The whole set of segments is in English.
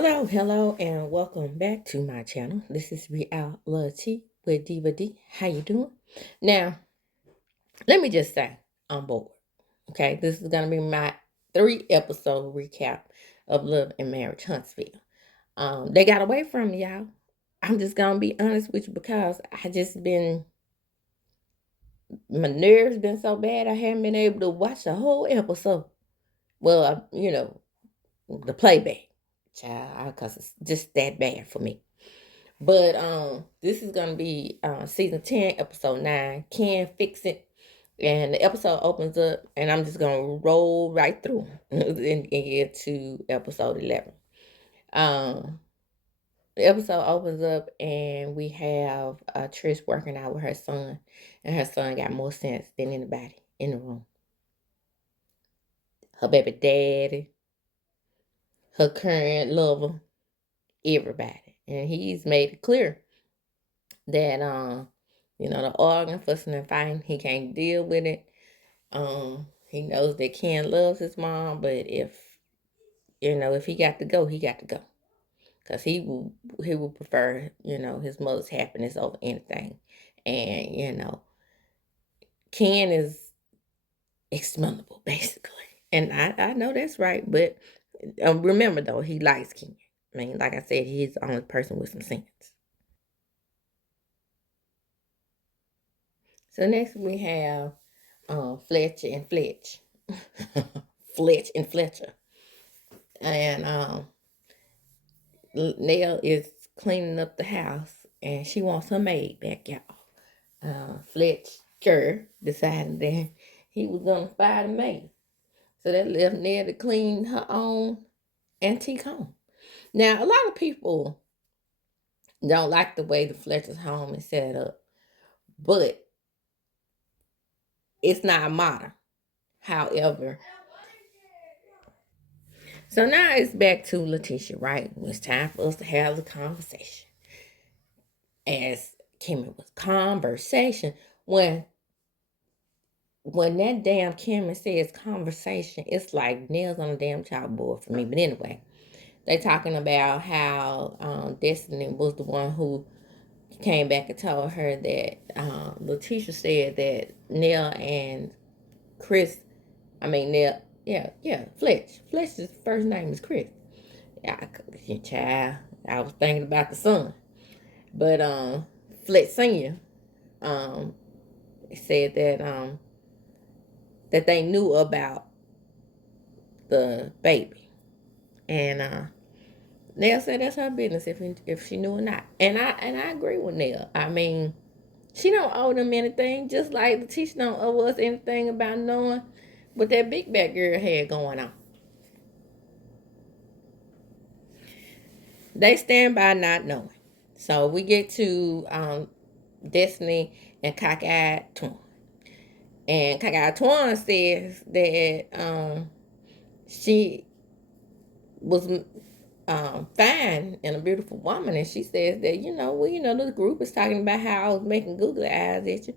Hello, and welcome back to my channel. This is Reality with Diva D. How you doing? Now, let me just say, I'm bored. Okay, this is gonna be my 3-episode recap of Love and Marriage Huntsville. They got away from me, y'all. I'm just gonna be honest with you because my nerves been so bad I haven't been able to watch the whole episode. Well, the playback, child, because it's just that bad for me. But this is gonna be season 10, episode 9. Can't fix it. And the episode opens up, and I'm just gonna roll right through and get to episode 11. Um, the episode opens up, and we have Trish working out with her son, and her son got more sense than anybody in the room. Her baby daddy, her current lover, everybody, and he's made it clear that the arguing, fussing, and fighting, he can't deal with it. He knows that Ken loves his mom, but if he got to go, he got to go. Because he would prefer, his mother's happiness over anything. And, Ken is expendable, basically. And I know that's right, but remember, though, he likes Ken. I mean, like I said, he's the only person with some sense. So next we have Fletcher and Fletch. Fletch and Fletcher. And Nell is cleaning up the house and she wants her maid back, y'all. Fletcher decided that he was gonna fire the maid. So that left Nell to clean her own antique home. Now, a lot of people don't like the way the Fletcher's home is set up, but it's not modern. However, so now it's back to LATRICIA, right? It's time for us to have the conversation. As Kimmy was conversation, when that damn Kimmy says conversation, it's like nails on a damn chalkboard for me. But anyway, they talking about how Destiny was the one who came back and told her that LATRICIA said that Nell and Chris, Nell, Fletch's first name is Chris. Child, I was thinking about the son. But Fletch Senior said that they knew about the baby, and Nell said that's her business if she knew or not. And I agree with Nell. I mean, she don't owe them anything, just like the teacher don't owe us anything about knowing what that big bad girl had going on. They stand by not knowing. So we get to Destiny and Cockeyed Twin. And Cockeyed Twin says that she was fine and a beautiful woman, and she says that the group is talking about how I was making googly eyes at you,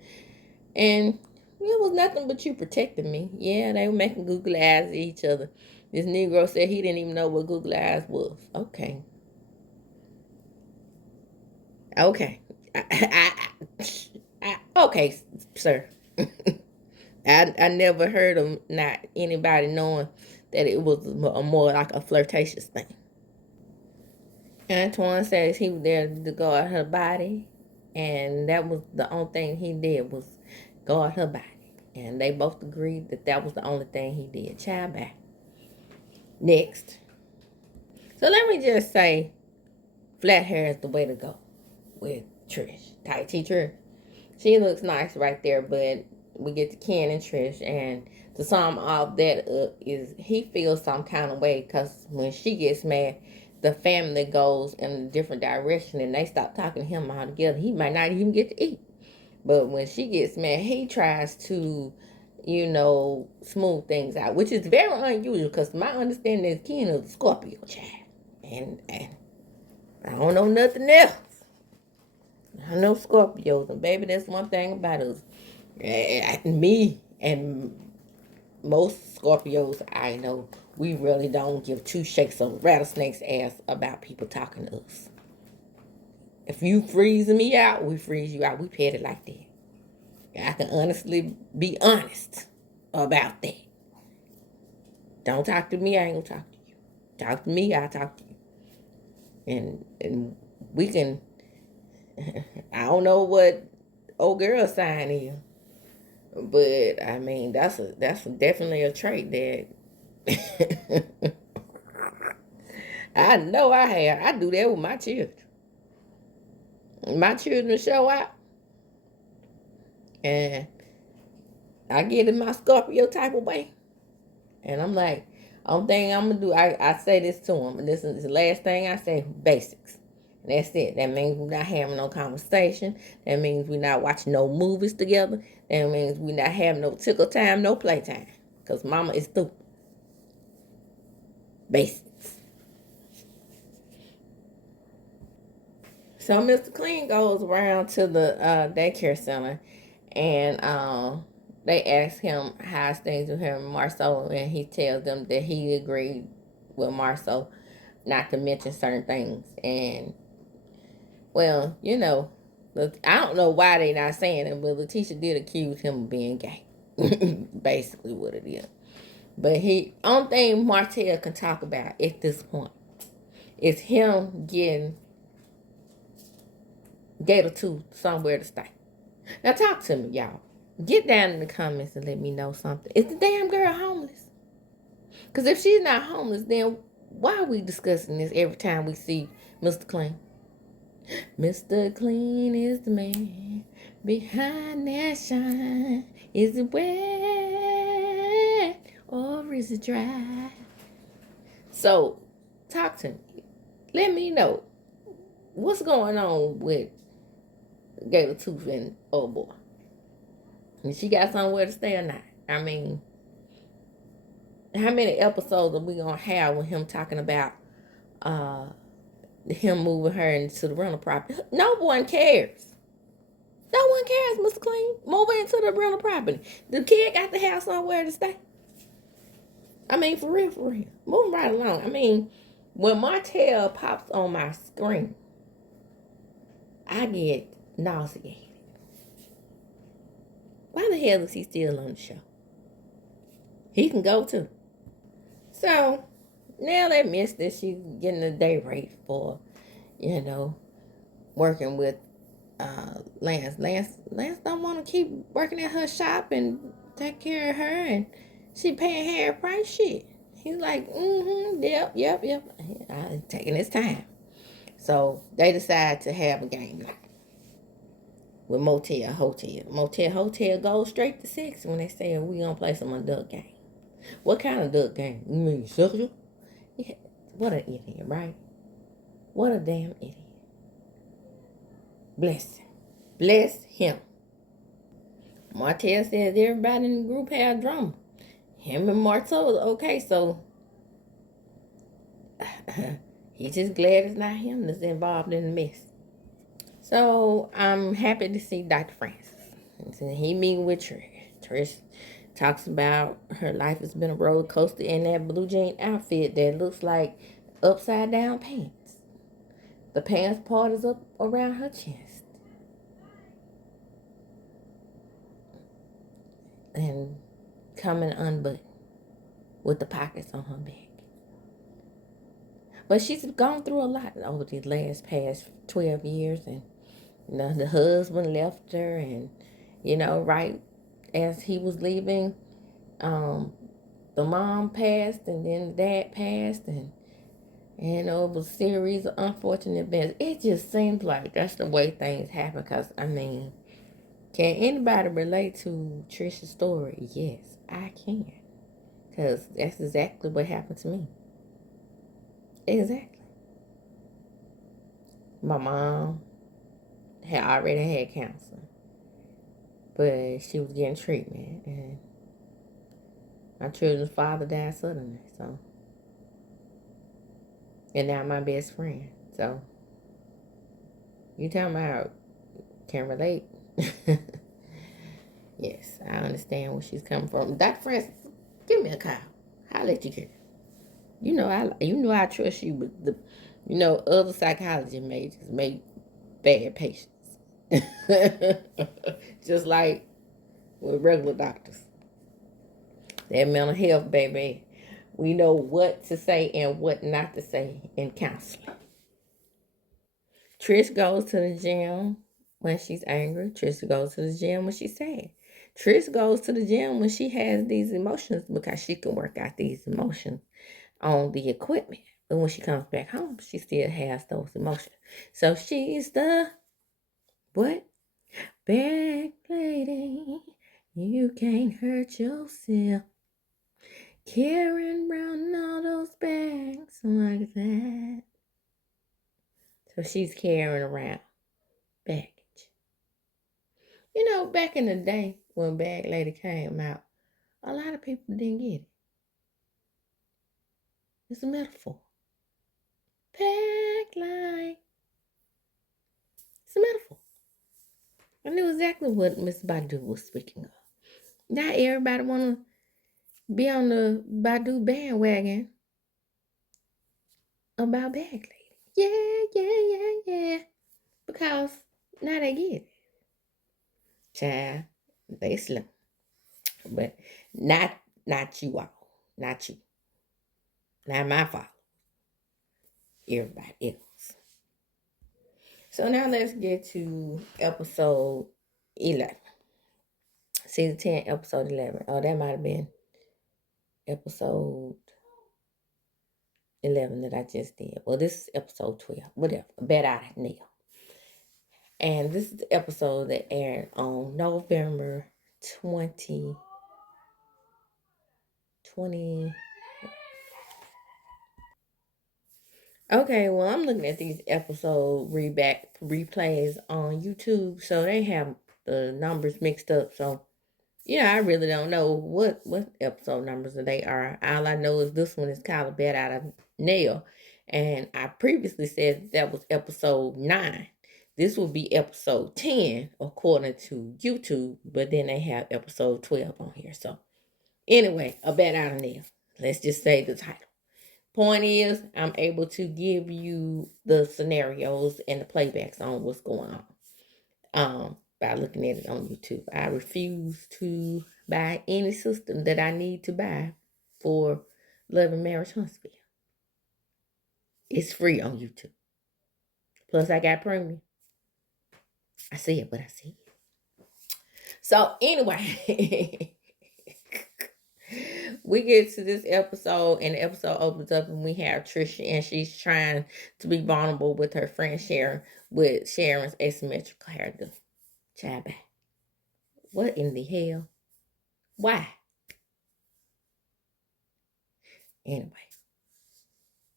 and it was nothing but you protecting me. Yeah, they were making googly eyes at each other. This Negro said he didn't even know what googly eyes was. Okay. Okay, sir. I never heard of not anybody knowing that it was more like a flirtatious thing. Antoine says he was there to guard her body, and that was the only thing he did was guard her body. And they both agreed that that was the only thing he did. Child back. Next. So let me just say, flat hair is the way to go with Trish. Tight Trish. She looks nice right there, but we get to Ken and Trish, and to sum all that up is he feels some kind of way because when she gets mad, the family goes in a different direction and they stop talking to him altogether. He might not even get to eat. But when she gets mad, he tries to, smooth things out, which is very unusual because my understanding is Ken is a Scorpio child. And I don't know nothing else. I know Scorpios, and baby, that's one thing about us. Me and most Scorpios I know, we really don't give two shakes of a rattlesnake's ass about people talking to us. If you freeze me out, we freeze you out. We pet it like that. I can honestly be honest about that. Don't talk to me, I ain't gonna talk to you. Talk to me, I'll talk to you. And we can, I don't know what old girl sign is, but I mean that's definitely a trait that I know I have. I do that with my children. My children show out, and I get in my Scorpio type of way, and I'm like, only thing I'm gonna do, I say this to them, and this is the last thing I say: basics. And that's it. That means we're not having no conversation. That means we're not watching no movies together. That means we're not having no tickle time, no playtime, because mama is through. Basics. So Mr. Clean goes around to the daycare center, and they ask him how's things with him and MARSAU, and he tells them that he agreed with MARSAU not to mention certain things. And well, you know, I don't know why they not saying it, but LATRICIA did accuse him of being gay. Basically what it is. But only thing MOTEL can talk about at this point is him getting Gator 2 somewhere to stay. Now talk to me, y'all. Get down in the comments and let me know something. Is the damn girl homeless? Because if she's not homeless, then why are we discussing this every time we see Mr. Clean? Mr. Clean is the man behind that shine. Is it wet or is it dry? So, talk to me. Let me know what's going on with Gator Tooth and old boy. And she got somewhere to stay or not? I mean, how many episodes are we gonna have with him talking about him moving her into the rental property? No one cares. No one cares, Mr. Clean. Move into the rental property. The kid got to have somewhere to stay. I mean, for real, for real. Moving right along. I mean, when MOTEL pops on my screen, I get nauseated. Why the hell is he still on the show? He can go too. So, NELL admits that she's getting a day rate for, you know, working with Lance. Lance don't want to keep working at her shop and take care of her, and she paying her price shit. He's like, yep. Taking his time. So they decide to have a game night with Motel Hotel. Motel Hotel goes straight to sex when they say we gonna play some adult game. What kind of adult game? You mean sexual? Yeah. What an idiot, right? What a damn idiot. Bless him. Bless him. MOTEL says everybody in the group had drama. Him and MARSAU, okay, so he's just glad it's not him that's involved in the mess. So I'm happy to see Dr. Francis. He meeting with Trish. Trish talks about her life has been a roller coaster in that blue jean outfit that looks like upside down pants. The pants part is up around her chest. And coming unbuttoned with the pockets on her back. But she's gone through a lot over these past 12 years. And, you know, the husband left her. And, you know, right as he was leaving, the mom passed. And then the dad passed. And, you know, it was a series of unfortunate events. It just seems like that's the way things happen. Because, I mean, can anybody relate to Trish's story? Yes, I can. Because that's exactly what happened to me. Exactly. My mom had already had cancer. But she was getting treatment. And my children's father died suddenly. So. And now my best friend. So. You talking about can relate? Yes, I understand where she's coming from. Dr. Francis, give me a call. I'll let you hear. I trust you, but other psychology majors make bad patients. Just like with regular doctors. That mental health, baby. We know what to say and what not to say in counseling. Trish goes to the gym when she's angry. Trish goes to the gym when she's sad. Trish goes to the gym when she has these emotions because she can work out these emotions on the equipment. But when she comes back home, she still has those emotions. So she's the what? Back lady. You can't hurt yourself. Carrying around all those bags like that. So she's carrying around baggage. Back in the day when Bag Lady came out, a lot of people didn't get it. It's a metaphor. Bag like. It's a metaphor. I knew exactly what Miss Badu was speaking of. Not everybody want to be on the Badu bandwagon about Bag Lady. Yeah. Because now they get it. Child, they slow. But not you all. Not you. Not my fault. Everybody else. So now let's get to episode 11. Season 10, episode 11. Oh, that might have been episode 11 that I just did. Well, this is episode 12. Whatever. Bet out of Nell. And this is the episode that aired on November 2020. Okay, well, I'm looking at these episode replays on YouTube, so they have the numbers mixed up. So, I really don't know what episode numbers they are. All I know is this one is called A Bet Out of Nell, and I previously said that was episode 9. This will be episode 10 according to YouTube, but then they have episode 12 on here. So, anyway, A Bet Out of Nell. Let's just say the title. Point is, I'm able to give you the scenarios and the playbacks on what's going on by looking at it on YouTube. I refuse to buy any system that I need to buy for Love and Marriage Huntsville. It's free on YouTube. Plus, I got premium. I see it, but I see it. So, anyway. We get to this episode, and the episode opens up, and we have Trisha, and she's trying to be vulnerable with her friend Sharon, with Sharon's asymmetrical hairdo. Child, what in the hell? Why? Anyway,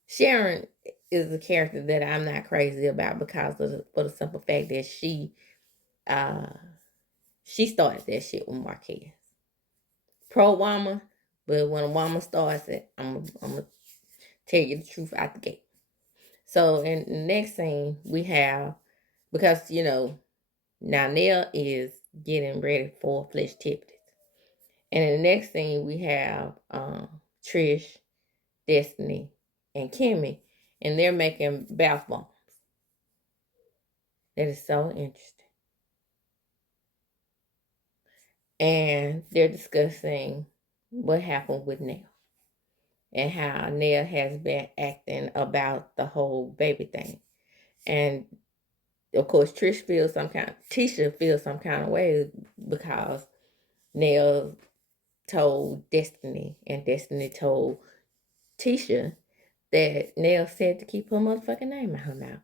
Sharon is a character that I'm not crazy about because for the simple fact that she started that shit with Marquez. Pro woman, but when a woman starts it, I'm gonna tell you the truth out the gate. So in the next scene, we have, because, now Nell is getting ready for festivities. And in the next scene, we have Trish, Destiny, and Kimmy, and they're making bath bombs. That is so interesting. And they're discussing what happened with Nell and how Nell has been acting about the whole baby thing. And of course, Tisha feels some kind of way because Nell told Destiny, and Destiny told Tisha that Nell said to keep her motherfucking name out her mouth.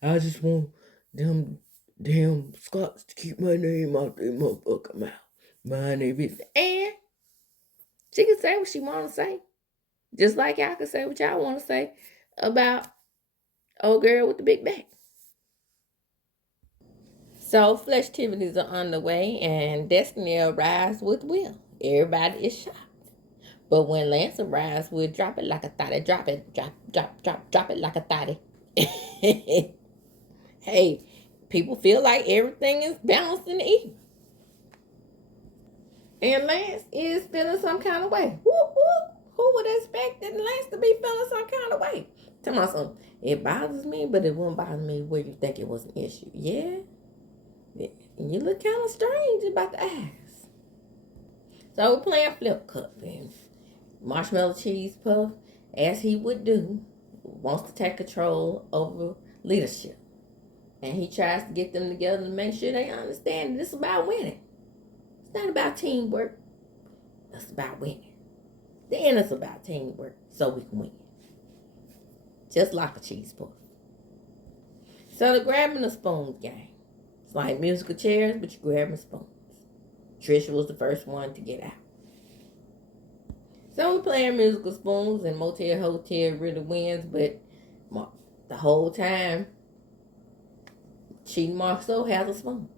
I just want them damn Scots to keep my name out their motherfucking mouth. My name is, and she can say what she want to say, just like y'all can say what y'all want to say about old girl with the big back. So festivities are underway, and Destiny arrives with Will. Everybody is shocked. But when Lance arrives, we'll drop it like a thotty. Drop it like a thotty. Hey, people feel like everything is balanced and even. And Lance is feeling some kind of way. Whoop, whoop. Who would expect that Lance to be feeling some kind of way? Tell me something. It bothers me, but it wouldn't bother me where you think it was an issue. Yeah? You look kind of strange about the eyes. So we're playing flip cup, and Marshmallow Cheese Puff, as he would do, wants to take control over leadership. And he tries to get them together to make sure they understand this is about winning. It's not about teamwork. It's about winning. Then it's about teamwork so we can win. Just like a cheese puff. So the grabbing the spoons game. It's like musical chairs, but you're grabbing spoons. Trisha was the first one to get out. So we're playing musical spoons, and Motel Hotel really wins, but the whole time, Cheating MARSAU has a spoon.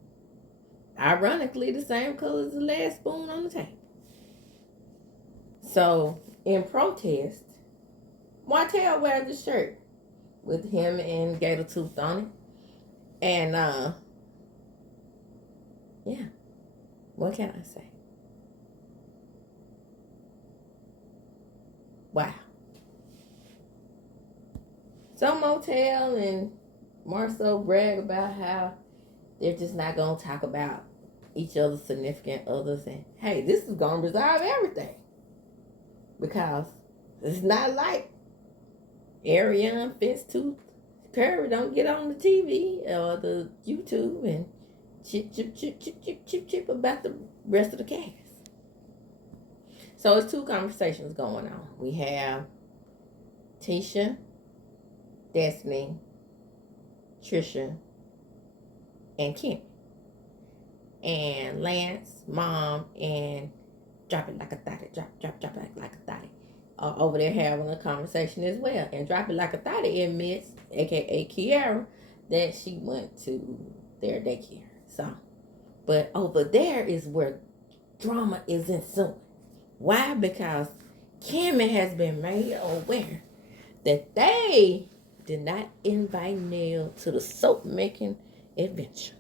Ironically, the same color as the last spoon on the table. So, in protest, MOTEL wears a shirt with him and Gator Tooth on it. And, yeah, what can I say? Wow. So Motel and MARSAU brag about how they're just not going to talk about each other's significant others. And, hey, this is going to resolve everything. Because it's not like Ariane Fence-Tooth Curry don't get on the TV or the YouTube and chip about the rest of the cast. So it's two conversations going on. We have Tisha, Destiny, Trisha, and Kim. And Lance, Mom, and Drop It Like a Thotty, drop it like a thotty, over there having a conversation as well. And Drop It Like a Thotty admits, aka Kiara, that she went to their daycare. So, but over there is where drama is ensuing. Why? Because Kimmy has been made aware that they did not invite Nell to the soap making adventure.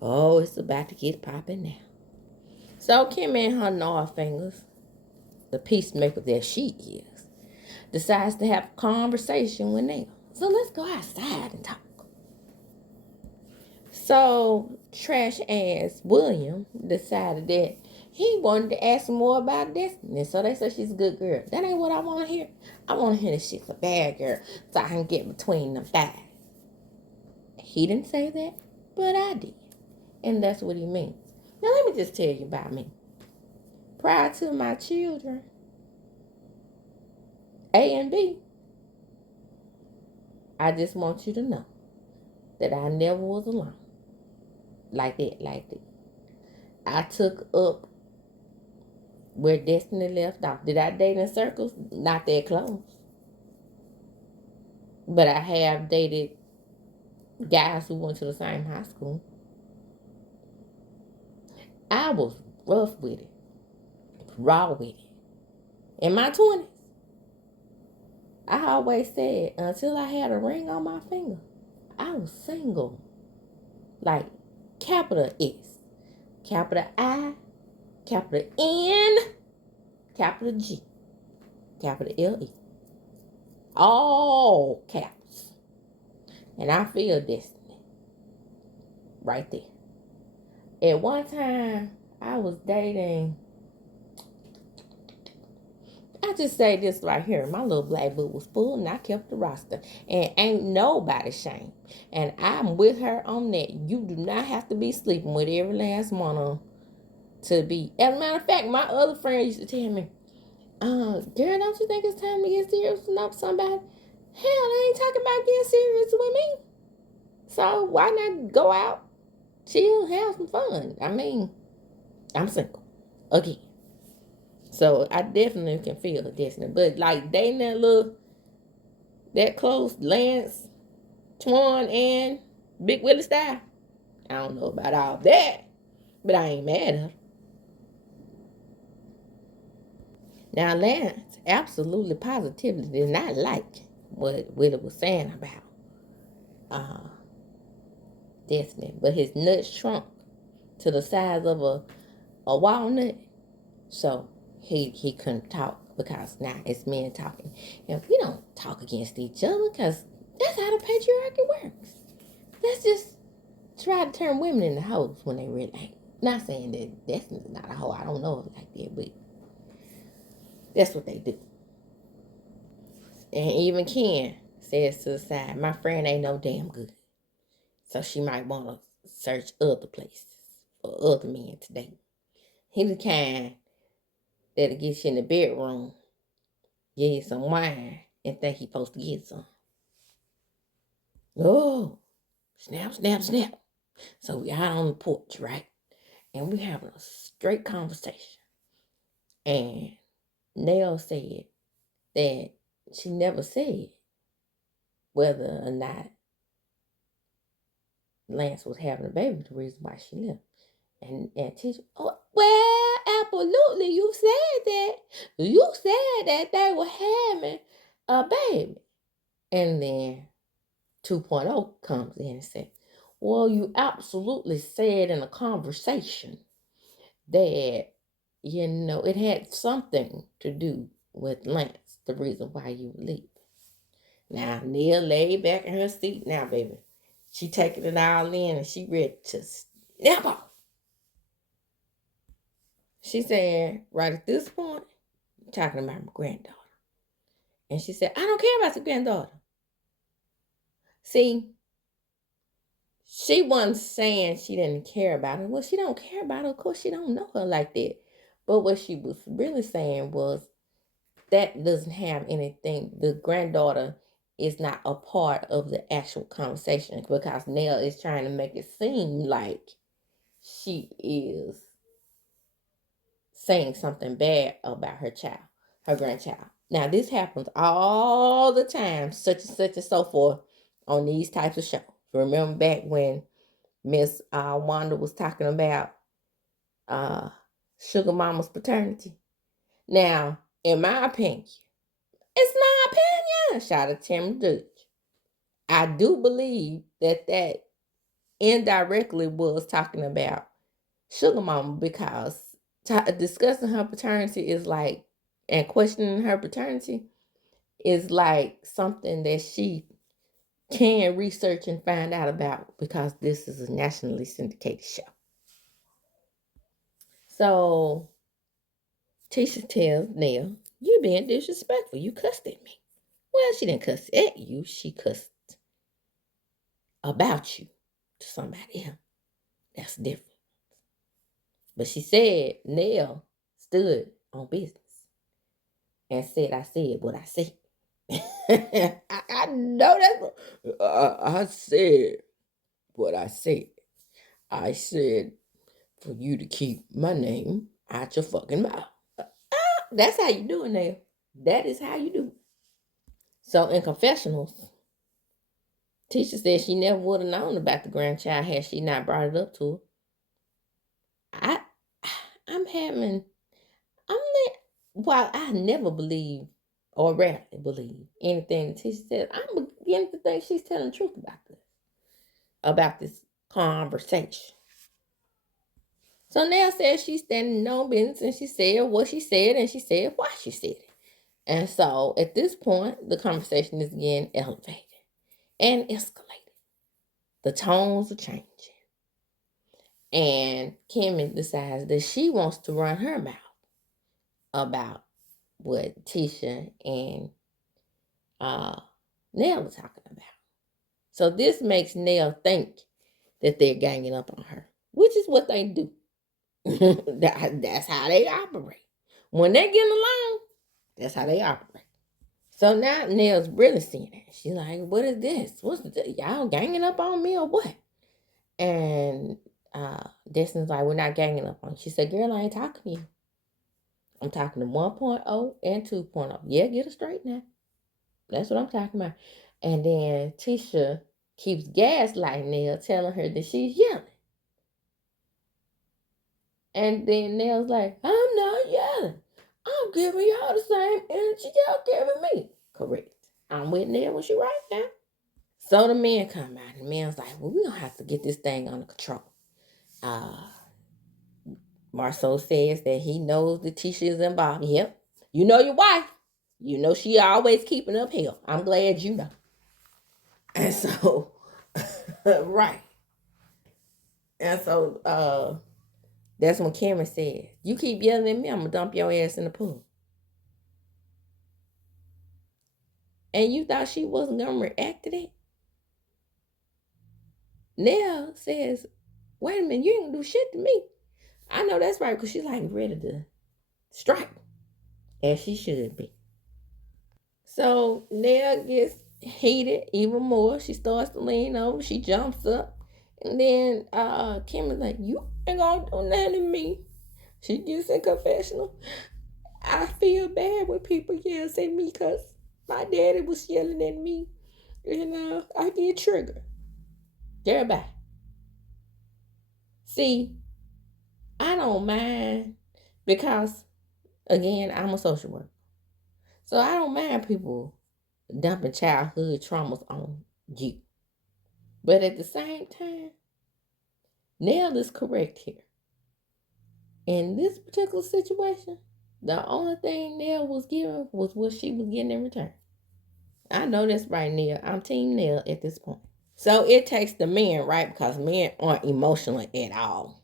Oh, it's about to get popping now. So Kimmy and her gnarled fingers, the peacemaker that she is, decides to have a conversation with Nell. So let's go outside and talk. So trash ass William decided that he wanted to ask more about Destiny. So they said she's a good girl. That ain't what I want to hear. I want to hear that she's a bad girl so I can get between them thighs. He didn't say that, but I did. And that's what he means. Now let me just tell you about me. Prior to my children, A and B, I just want you to know that I never was alone. Like that. I took up where Destiny left off. Did I date in circles? Not that close. But I have dated guys who went to the same high school. I was rough with it. Raw with it. In my 20s, I always said, until I had a ring on my finger, I was single. Like, capital S, capital I, capital N, capital G, capital L-E. All caps. And I feel Destiny. Right there. At one time, I was dating, I just say this right here. My little black book was full and I kept the roster. And ain't nobody shame. And I'm with her on that. You do not have to be sleeping with every last one of them to be. As a matter of fact, my other friend used to tell me, girl, don't you think it's time to get serious with somebody? Hell, they ain't talking about getting serious with me. So why not go out, chill, have some fun? I mean, I'm single. Again. So I definitely can feel Destiny. But like dating that close, Lance, Twan, and Big Willie style, I don't know about all that. But I ain't mad at her. Now Lance absolutely positively did not like what Willie was saying about Destiny. But his nuts shrunk to the size of a walnut. So he couldn't talk because now it's men talking. And we don't talk against each other because that's how the patriarchy works. Let's just try to turn women into hoes when they really ain't. Not saying that that's not a hoe. I don't know it like that, but that's what they do. And even Ken says to the side, my friend ain't no damn good. So she might want to search other places for other men to date. He the kind that'll get you in the bedroom, give you some wine, and think he supposed to get some. Oh, snap, snap, snap. So we out on the porch, right? And we having a straight conversation. And Nell said that she never said whether or not Lance was having a baby, the reason why she left. And teacher, oh, well, absolutely, you said that. You said that they were having a baby. And then 2.0 comes in and says, well, you absolutely said in a conversation that, it had something to do with Lance, the reason why you would leave. Now, Neil laid back in her seat now, baby. She taking it all in and she ready to snap off. She said, right at this point, I'm talking about my granddaughter. And she said, I don't care about the granddaughter. See, she wasn't saying she didn't care about her. Well, she don't care about her. Of course, she don't know her like that. But what she was really saying was that doesn't have anything. The granddaughter is not a part of the actual conversation because Nell is trying to make it seem like she is saying something bad about her child, her grandchild. Now, this happens all the time, such and so forth, on these types of shows. Remember back when Miss Wanda was talking about Sugar Mama's paternity? Now, in my opinion, it's my opinion. Shout out to Tim Dutch. I do believe that indirectly was talking about Sugar Mama because discussing her paternity is like, and questioning her paternity is like something that she can research and find out about because this is a nationally syndicated show. So Tisha tells Nell, you're being disrespectful. You cussed at me. Well, she didn't cuss at you. She cussed about you to somebody else. That's different. But she said Nell stood on business and said, I said what I said. I know that's what I said what I said. I said for you to keep my name out your fucking mouth. That's how you do it now. That is how you do it. So in confessionals, Tisha said she never would have known about the grandchild had she not brought it up to her. While I never believe or rarely believe anything that Tisha said, I'm beginning to think she's telling the truth about this conversation. So now says she's standing on business and she said what she said and she said why she said it. And so at this point, the conversation is again elevated and escalated. The tones are changing. And Kimmy decides that she wants to run her mouth about what Tisha and Nell are talking about. So this makes Nell think that they're ganging up on her, which is what they do. That's how they operate. When they're getting along, that's how they operate. So now Nell's really seeing it. She's like, what is this? What's this? Y'all ganging up on me or what? And Destiny's like, we're not ganging up on you. She said, girl, I ain't talking to you. I'm talking to 1.0 and 2.0. Yeah, get it straight now. That's what I'm talking about. And then Tisha keeps gaslighting Nell, telling her that she's yelling. And then Nell's like, I'm not yelling. I'm giving y'all the same energy y'all giving me. Correct. I'm with Nell when she right now. So the men come out, and the man's like, well, we're going to have to get this thing under control. MARSAU says that he knows Latricia is involved. Yep. You know your wife. You know she always keeping up hell. I'm glad you know. And so, right. And so, that's when Cameron said, you keep yelling at me, I'm going to dump your ass in the pool. And you thought she wasn't going to react to that? Nell says, wait a minute, you ain't going to do shit to me. I know that's right, because she's like ready to strike. As she should be. So Nell gets heated even more. She starts to lean over. She jumps up. And then Kim is like, you ain't gonna do nothing to me. She gets in confessional. I feel bad when people yell at me because my daddy was yelling at me. And I get triggered. Thereby. See, I don't mind because, again, I'm a social worker. So I don't mind people dumping childhood traumas on you. But at the same time, Nell is correct here. In this particular situation, the only thing Nell was given was what she was getting in return. I know that's right, Nell. I'm Team Nell at this point. So it takes the men, right? Because men aren't emotional at all.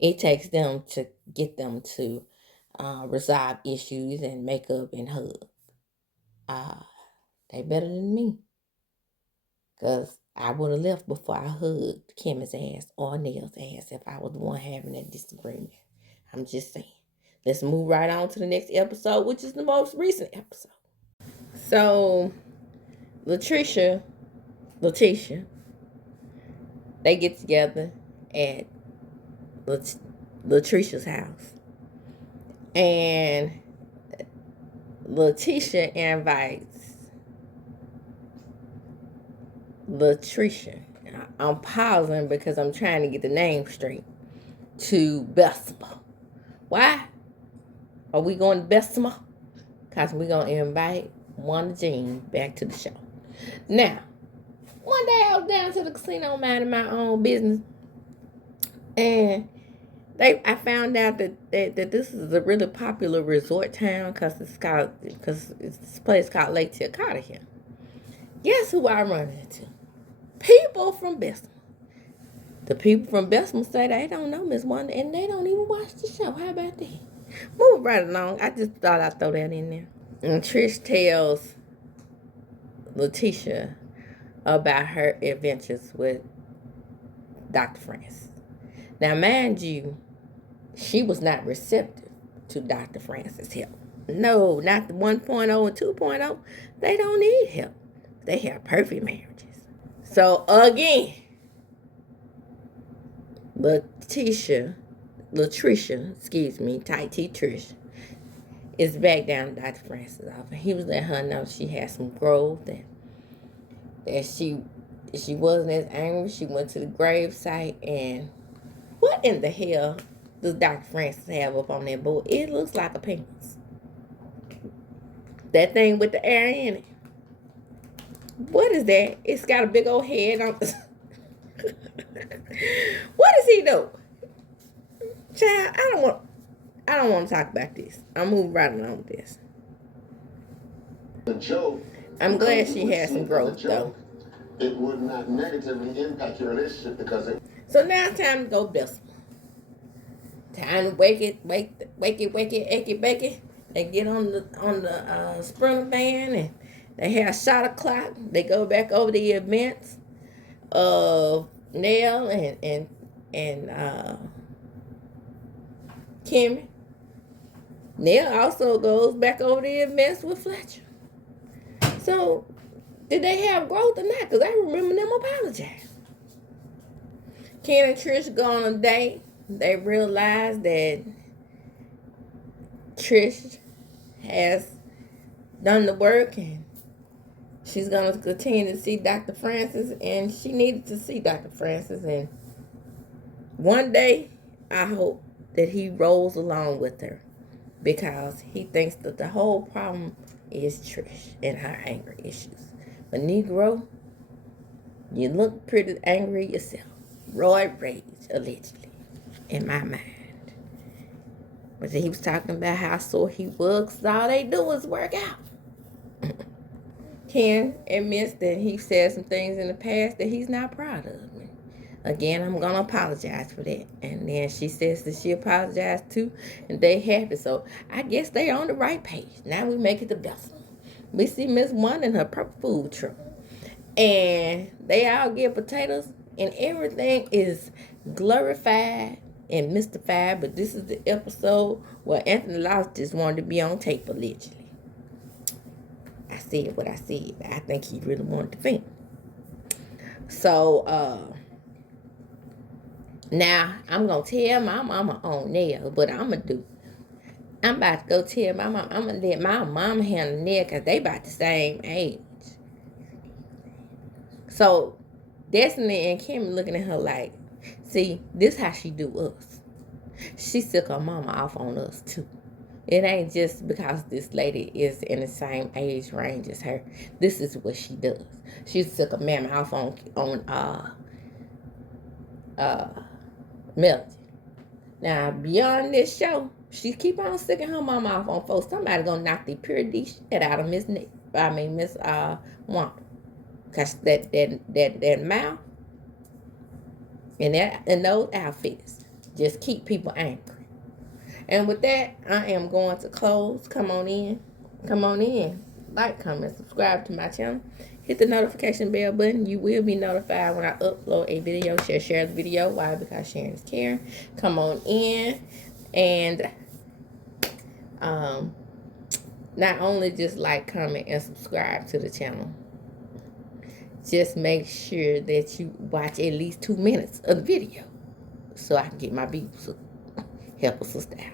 It takes them to get them to resolve issues and make up and hug. They better than me. Because I would have left before I hugged Kimmy's ass or Nell's ass if I was the one having that disagreement. I'm just saying. Let's move right on to the next episode, which is the most recent episode. So, Letitia, they get together at Latricia's house. And Letitia invites Latricia. I'm pausing because I'm trying to get the name straight. To Bessemer. Why are we going to Bessemer? Because we're going to invite Wanda Jean back to the show. Now, one day I was down to the casino minding my own business. And I found out that this is a really popular resort town because it's this place called Lake Tilcata here. Guess who I run into? People from Bessemer. The people from Bessemer say they don't know Miss Wanda and they don't even watch the show. How about that? Move right along. I just thought I'd throw that in there. And Trish tells Letitia about her adventures with Dr. Francis. Now, mind you, she was not receptive to Dr. Francis' help. No, not the 1.0 and 2.0. They don't need help. They have perfect marriages. So, again, Latricia, Tight T Trish, is back down to Dr. Francis' office. He was letting her know she had some growth and that she wasn't as angry. She went to the grave site, and what in the hell does Dr. Francis have up on that board? It looks like a penis. That thing with the air in it. What is that? It's got a big old head on it. What does he do? Child, I don't want to talk about this. I'm moving right along with this. I'm glad she had some growth, though. It would not negatively impact your relationship because it. So now it's time to go Bessemer. Time to wake it, bake it. They get on the sprinter van and they have shot o'clock. They go back over the events of Nell and Kimmy. Nell also goes back over the events with Fletcher. So, did they have growth or not? Because I remember them apologizing. Ken and Trish go on a date. They realize that Trish has done the work and she's going to continue to see Dr. Francis, and she needed to see Dr. Francis. And one day, I hope that he rolls along with her because he thinks that the whole problem is Trish and her anger issues. But Negro, you look pretty angry yourself. Roid rage, allegedly, in my mind. But then he was talking about how sore he was, 'cause all they do is work out. Ken admits that he said some things in the past that he's not proud of. Again, I'm going to apologize for that. And then she says that she apologized too, and they happy. So I guess they on the right page. Now we make it the best one. We see Miss One in her purple food truck. And they all get potatoes, and everything is glorified and mystified. But this is the episode where Anthony Lost just wanted to be on tape, allegedly. I said what I said. I think he really wanted to film. So, now I'm going to tell my mama on nail, but I'm going to do. I'm about to go tell my mom. I'm going to let my mama handle nail because they about the same age. So, Destiny and Kimmy looking at her like, see, this how she do us. She took her mama off on us too. It ain't just because this lady is in the same age range as her. This is what she does. She took her mama off on Melody. Now, beyond this show, she keep on sticking her mama off on folks. Somebody gonna knock the pure D shit out of Miss Wanda. Cause that mouth and those outfits just keep people angry. And with that, I am going to close. Come on in. Like, comment, subscribe to my channel. Hit the notification bell button. You will be notified when I upload a video. Share the video. Why? Because sharing is caring. Come on in. And not only just like, comment, and subscribe to the channel. Just make sure that you watch at least 2 minutes of the video so I can get my views up. Help a sister out.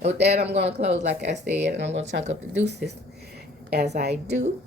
And with that, I'm going to close like I said, and I'm going to chunk up the deuces as I do.